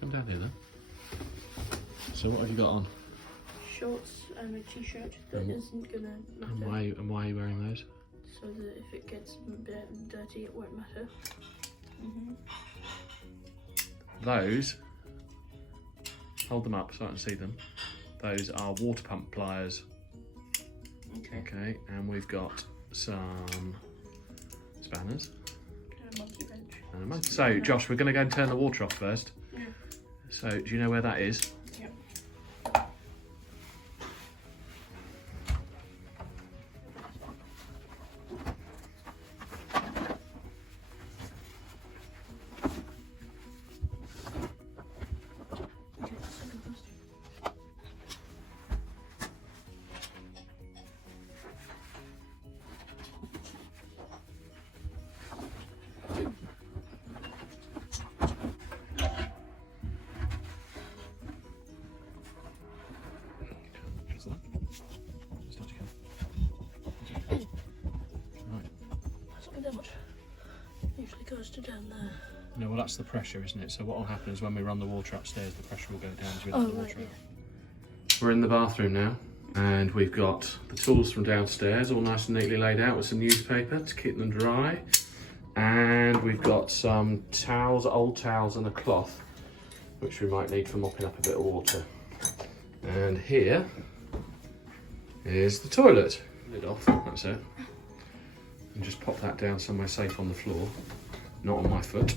Come down here then. So what have you got on? Shorts and a t-shirt that isn't gonna matter. And why are you wearing those? So that if it gets a bit dirty, it won't matter. Those, hold them up so I can see them. Those are water pump pliers. Okay, and we've got some spanners. And a monkey wrench. And a monkey. So, Josh, we're going to go and turn the water off first. Yeah. So, do you know where that is? Yep. Usually goes to down there. No, well that's the pressure, isn't it? So what will happen is when we run the water upstairs, the pressure will go down as we let the water out. We're in the bathroom now, and we've got the tools from downstairs all nice and neatly laid out with some newspaper to keep them dry. And we've got some towels, old towels and a cloth, which we might need for mopping up a bit of water. And here is the toilet. Lid off, that's it. And just pop that down somewhere safe on the floor, not on my foot.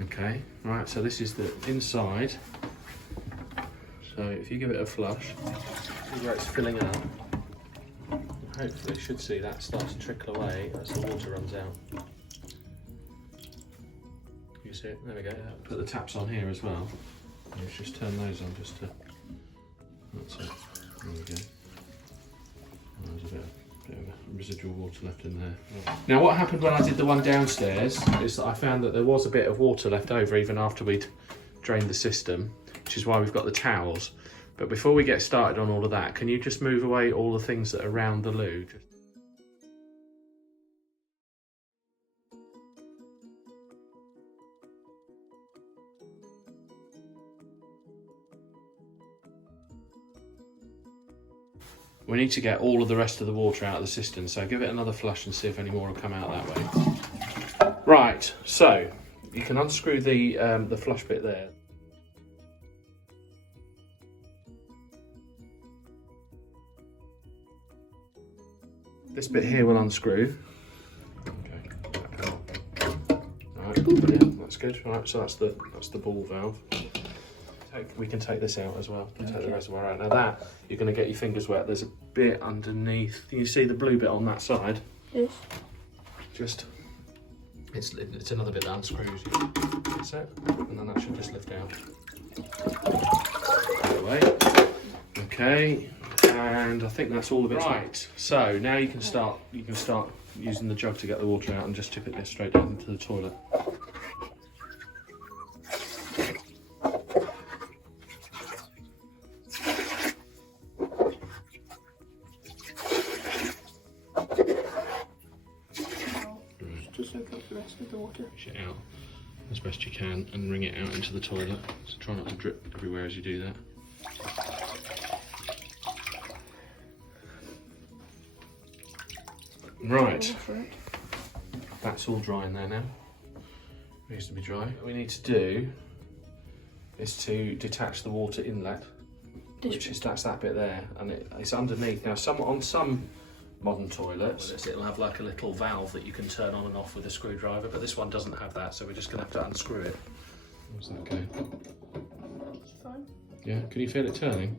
Okay, right, so this is the inside. So if you give it a flush, see where it's filling up. Hopefully you should see that start to trickle away as the water runs out. You see it? There we go. Put the taps on here as well. Let's just turn those on just to... That's it. There we go. There's a bit of residual water left in there. Now what happened when I did the one downstairs is that I found that there was a bit of water left over even after we'd drained the system, which is why we've got the towels. But before we get started on all of that, can you just move away all the things that are around the loo? We need to get all of the rest of the water out of the cistern, so give it another flush and see if any more will come out that way. Right, so you can unscrew the flush bit there. This bit here will unscrew. Okay. Right, brilliant. That's good. Right, so that's the ball valve. We can take this out as well. Take the reservoir out. Now that, you're going to get your fingers wet. There's a bit underneath. Can you see the blue bit on that side? Yes. Just, it's another bit that unscrews. That's it. And then that should just lift out. That way. Okay. And I think that's all of it. Right. So now you can start using the jug to get the water out and just tip it straight down into the toilet. To soak up the rest of the water. Push it out as best you can and wring it out into the toilet. So try not to drip everywhere as you do that. Right, that's all dry in there now. It needs to be dry. What we need to do is to detach the water inlet, which is that's that bit there, and it's underneath. Now, on some modern toilets, it'll have like a little valve that you can turn on and off with a screwdriver, but this one doesn't have that, so we're just going to have to unscrew it. How's that going? It's fine. Yeah, can you feel it turning?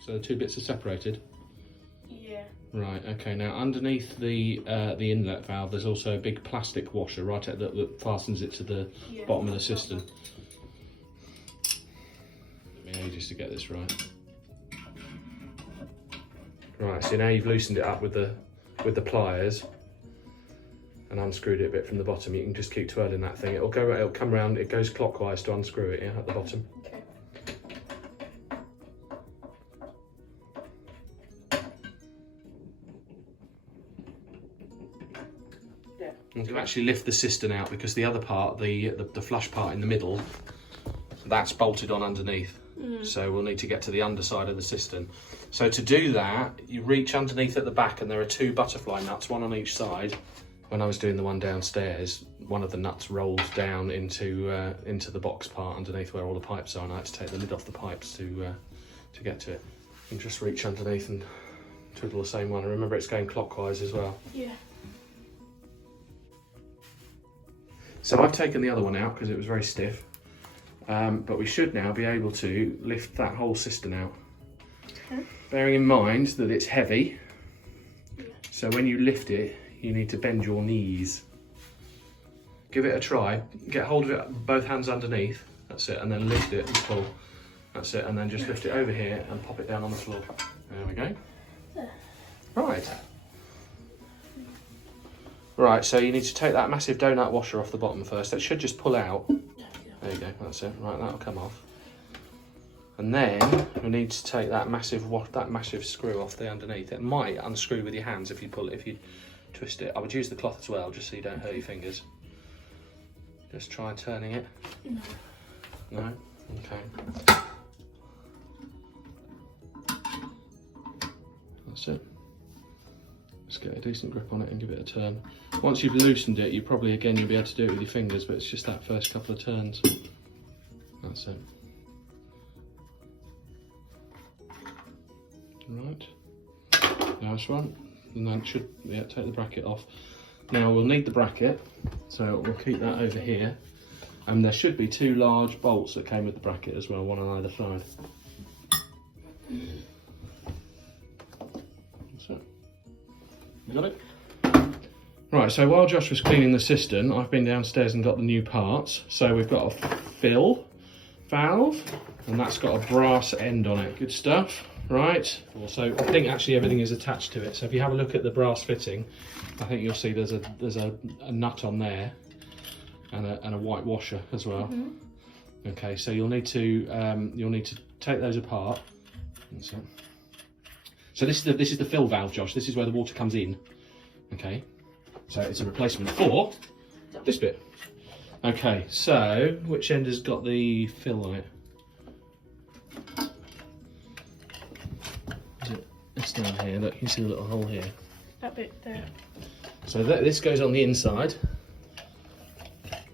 So the two bits are separated? Yeah. Right, okay, now underneath the inlet valve there's also a big plastic washer right at that fastens it to the bottom of the cistern. Took me ages to get this right. Right, so now you've loosened it up with the pliers and unscrewed it a bit from the bottom. You can just keep twirling that thing. It'll come around, it goes clockwise to unscrew it, yeah, at the bottom. Okay. And you actually lift the cistern out because the other part, the flush part in the middle, that's bolted on underneath. So we'll need to get to the underside of the cistern. So to do that, you reach underneath at the back and there are 2 butterfly nuts, one on each side. When I was doing the one downstairs, one of the nuts rolled down into the box part underneath where all the pipes are, and I had to take the lid off the pipes to get to it. And just reach underneath and twiddle the same one. And remember, it's going clockwise as well. Yeah. So I've taken the other one out because it was very stiff. But we should now be able to lift that whole cistern out. Okay. Bearing in mind that it's heavy, so when you lift it, you need to bend your knees. Give it a try, get hold of it, both hands underneath, that's it, and then lift it and pull. That's it, and then just lift it over here and pop it down on the floor. There we go. Right. Right, so you need to take that massive donut washer off the bottom first. That should just pull out. There you go, that's it. Right, that'll come off. And then we need to take that massive screw off the underneath. It might unscrew with your hands if you pull it, if you twist it. I would use the cloth as well, just so you don't hurt your fingers. Just try turning it. No? No? Okay. That's it. Just get a decent grip on it and give it a turn. Once you've loosened it, you'll be able to do it with your fingers, but it's just that first couple of turns. That's it. Right. Nice one. And then it should, take the bracket off. Now we'll need the bracket, so we'll keep that over here. And there should be 2 large bolts that came with the bracket as well, one on either side. That's it. You got it? Right, so while Josh was cleaning the cistern, I've been downstairs and got the new parts. So we've got a fill valve, and that's got a brass end on it. Good stuff, right? Also, I think actually everything is attached to it. So if you have a look at the brass fitting, I think you'll see there's a nut on there and a white washer as well. Okay, so you'll need to take those apart. So this is the fill valve, Josh. This is where the water comes in. Okay, so it's a replacement for this bit. Okay, so which end has got the fill on it? It's down here. Look, you can see the little hole here. That bit there. So this goes on the inside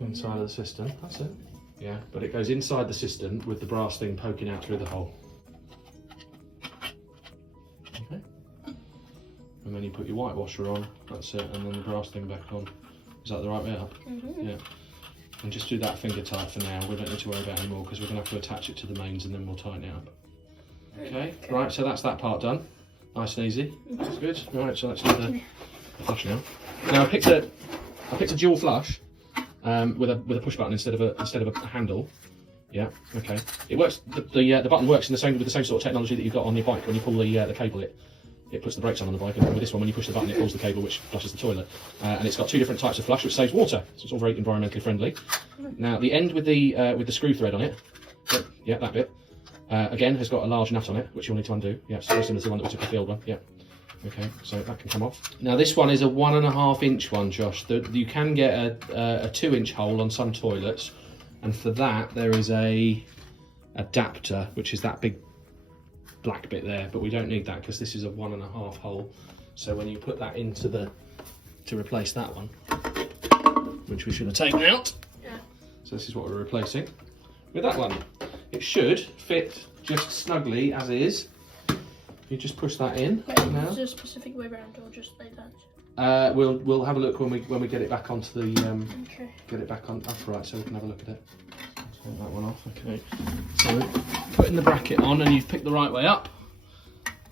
of the cistern. That's it. Yeah, but it goes inside the cistern with the brass thing poking out through the hole. Okay. And then you put your white washer on. That's it, and then the brass thing back on. Is that the right way up? Yeah. And just do that finger tight for now. We don't need to worry about it anymore because we're going to have to attach it to the mains and then we'll tighten it up. Okay. Right, so that's that part done. Nice and easy. That's good. Right, so let's do the flush now. Now I picked a dual flush with a push button instead of a handle. Yeah. Okay. It works. The button works with the same sort of technology that you've got on your bike. When you pull the cable, it puts the brakes on the bike, and with this one, when you push the button, it pulls the cable, which flushes the toilet. And it's got 2 different types of flush, which saves water, so it's all very environmentally friendly. Now the end with the screw thread on it, yeah, that bit, again has got a large nut on it, which you'll need to undo. Yeah, so similar to the one that we took off the old one. Yeah. Okay, so that can come off. Now this one is a 1.5 inch one, Josh. You can get a 2 inch hole on some toilets, and for that there is a adapter, which is that big black bit there, but we don't need that because this is a 1.5 hole. So when you put that into to replace that one, which we should have taken out. Yeah. So this is what we're replacing with that one. It should fit just snugly as is. You just push that in. Wait, now. is there a specific way around or just like that? We'll have a look when we get it back onto the Okay. get it back on upright so we can have a look at it. Take that one off. Okay. So we're putting the bracket on, and you've picked the right way up.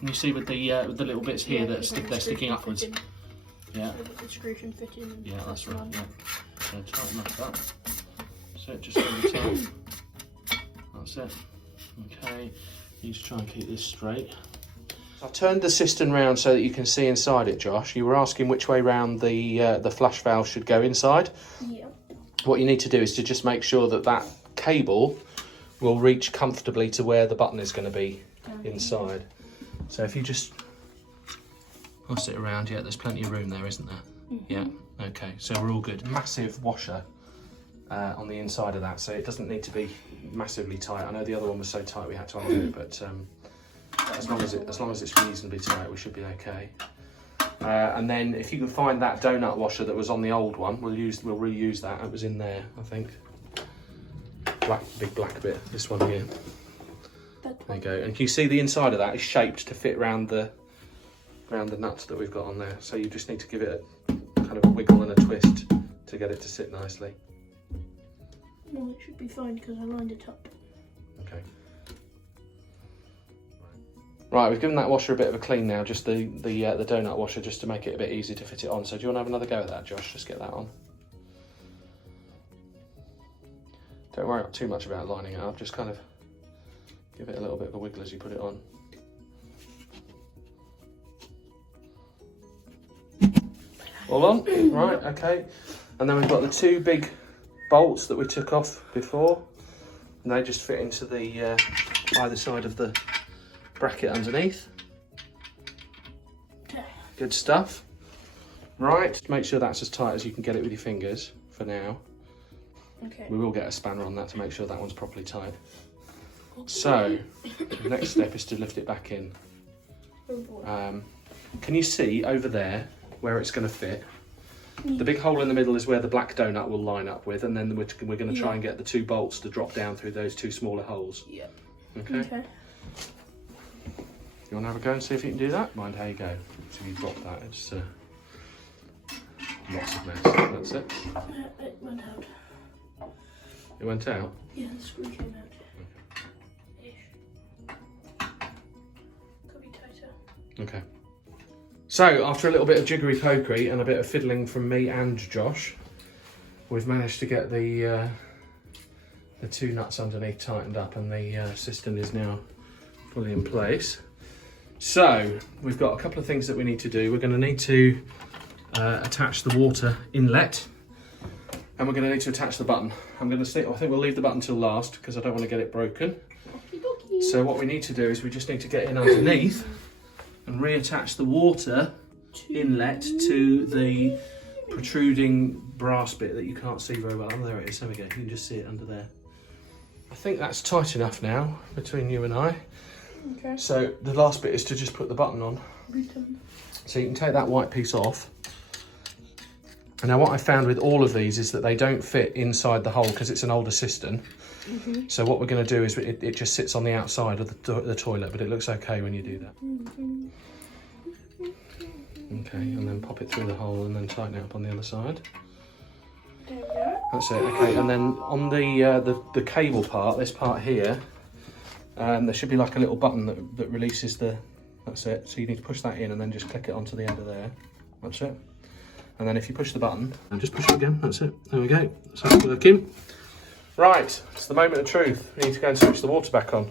And you see with the little bits here that they're sticking upwards. Yeah. So the screw can fit in. Yeah, that's right. Yeah. So tighten that up. So just on the top. That's it. Okay. You just try and keep this straight. I've turned the cistern round so that you can see inside it, Josh. You were asking which way round the flush valve should go inside. Yeah. What you need to do is to just make sure that cable will reach comfortably to where the button is going to be inside. So if you just pass it around, yeah, there's plenty of room there, isn't there? Yeah, okay, so we're all good. Massive washer on the inside of that, so it doesn't need to be massively tight. I know the other one was so tight we had to undo it, but as long as it's reasonably tight, we should be okay. And then if you can find that donut washer that was on the old one, we'll reuse that. It was in there, I think. Big black bit. This one here. There you go. And can you see the inside of that is shaped to fit around the nuts that we've got on there. So you just need to give it a kind of a wiggle and a twist to get it to sit nicely. No, it should be fine because I lined it up. Okay. Right, we've given that washer a bit of a clean now, just the donut washer, just to make it a bit easier to fit it on. So do you want to have another go at that, Josh? Just get that on. Don't worry too much about lining it up, just kind of give it a little bit of a wiggle as you put it on. All on? Right, okay. And then we've got the two big bolts that we took off before, and they just fit into the either side of the bracket underneath. Good stuff. Right, make sure that's as tight as you can get it with your fingers for now. Okay. We will get a spanner on that to make sure that one's properly tight. So, the next step is to lift it back in. Can you see over there where it's going to fit? The big hole in the middle is where the black donut will line up with, and then we're going to try and get the two bolts to drop down through those two smaller holes. Yeah. Okay. You want to have a go and see if you can do that? Mind how you go. So you drop that, it's lots of mess. That's it. It went out. It went out? Yeah, the screw came out. Ish. Could be tighter. Okay. So, after a little bit of jiggery pokery and a bit of fiddling from me and Josh, we've managed to get the two nuts underneath tightened up, and the system is now fully in place. So, we've got a couple of things that we need to do. We're going to need to attach the water inlet, and we're going to need to attach the button. I think we'll leave the button till last because I don't want to get it broken. Okie-dokie. So what we need to do is we just need to get in underneath and reattach the water inlet to the protruding brass bit that you can't see very well. Oh, there it is. There we go. You can just see it under there. I think that's tight enough now between you and I. Okay. So the last bit is to just put the button on. So you can take that white piece off. And now what I found with all of these is that they don't fit inside the hole because it's an older cistern. So what we're going to do is it just sits on the outside of the toilet, but it looks okay when you do that. Okay, and then pop it through the hole and then tighten it up on the other side. There we go. That's it. Okay, and then on the cable part, this part here, there should be like a little button that releases the. That's it. So you need to push that in and then just click it onto the end of there. That's it. And then if you push the button, and just push it again, that's it. There we go. So it's working. Right, it's the moment of truth. We need to go and switch the water back on.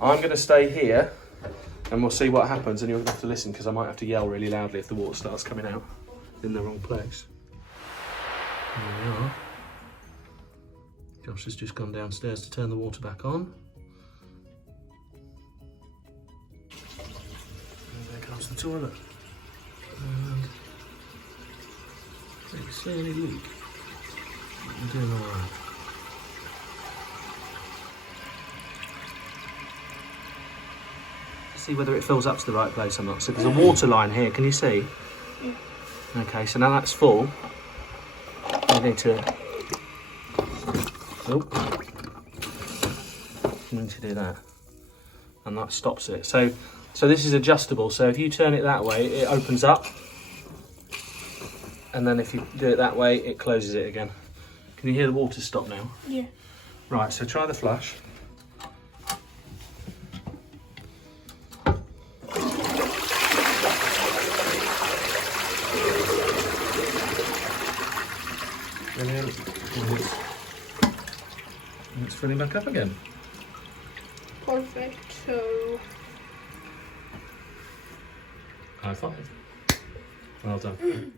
I'm going to stay here, and we'll see what happens, and you're going to have to listen because I might have to yell really loudly if the water starts coming out in the wrong place. There we are. Josh has just gone downstairs to turn the water back on. And there comes the toilet. And don't see any leak. We're doing all right. See whether it fills up to the right place or not. So there's a water line here, can you see? Yeah. Okay, so now that's full. You need to... Oh. You need to do that. And that stops it. So this is adjustable, so if you turn it that way, it opens up. And then if you do it that way, it closes it again. Can you hear the water stop now? Yeah. Right, so try the flush. Brilliant. And it's filling back up again. Perfecto. High five. Well done.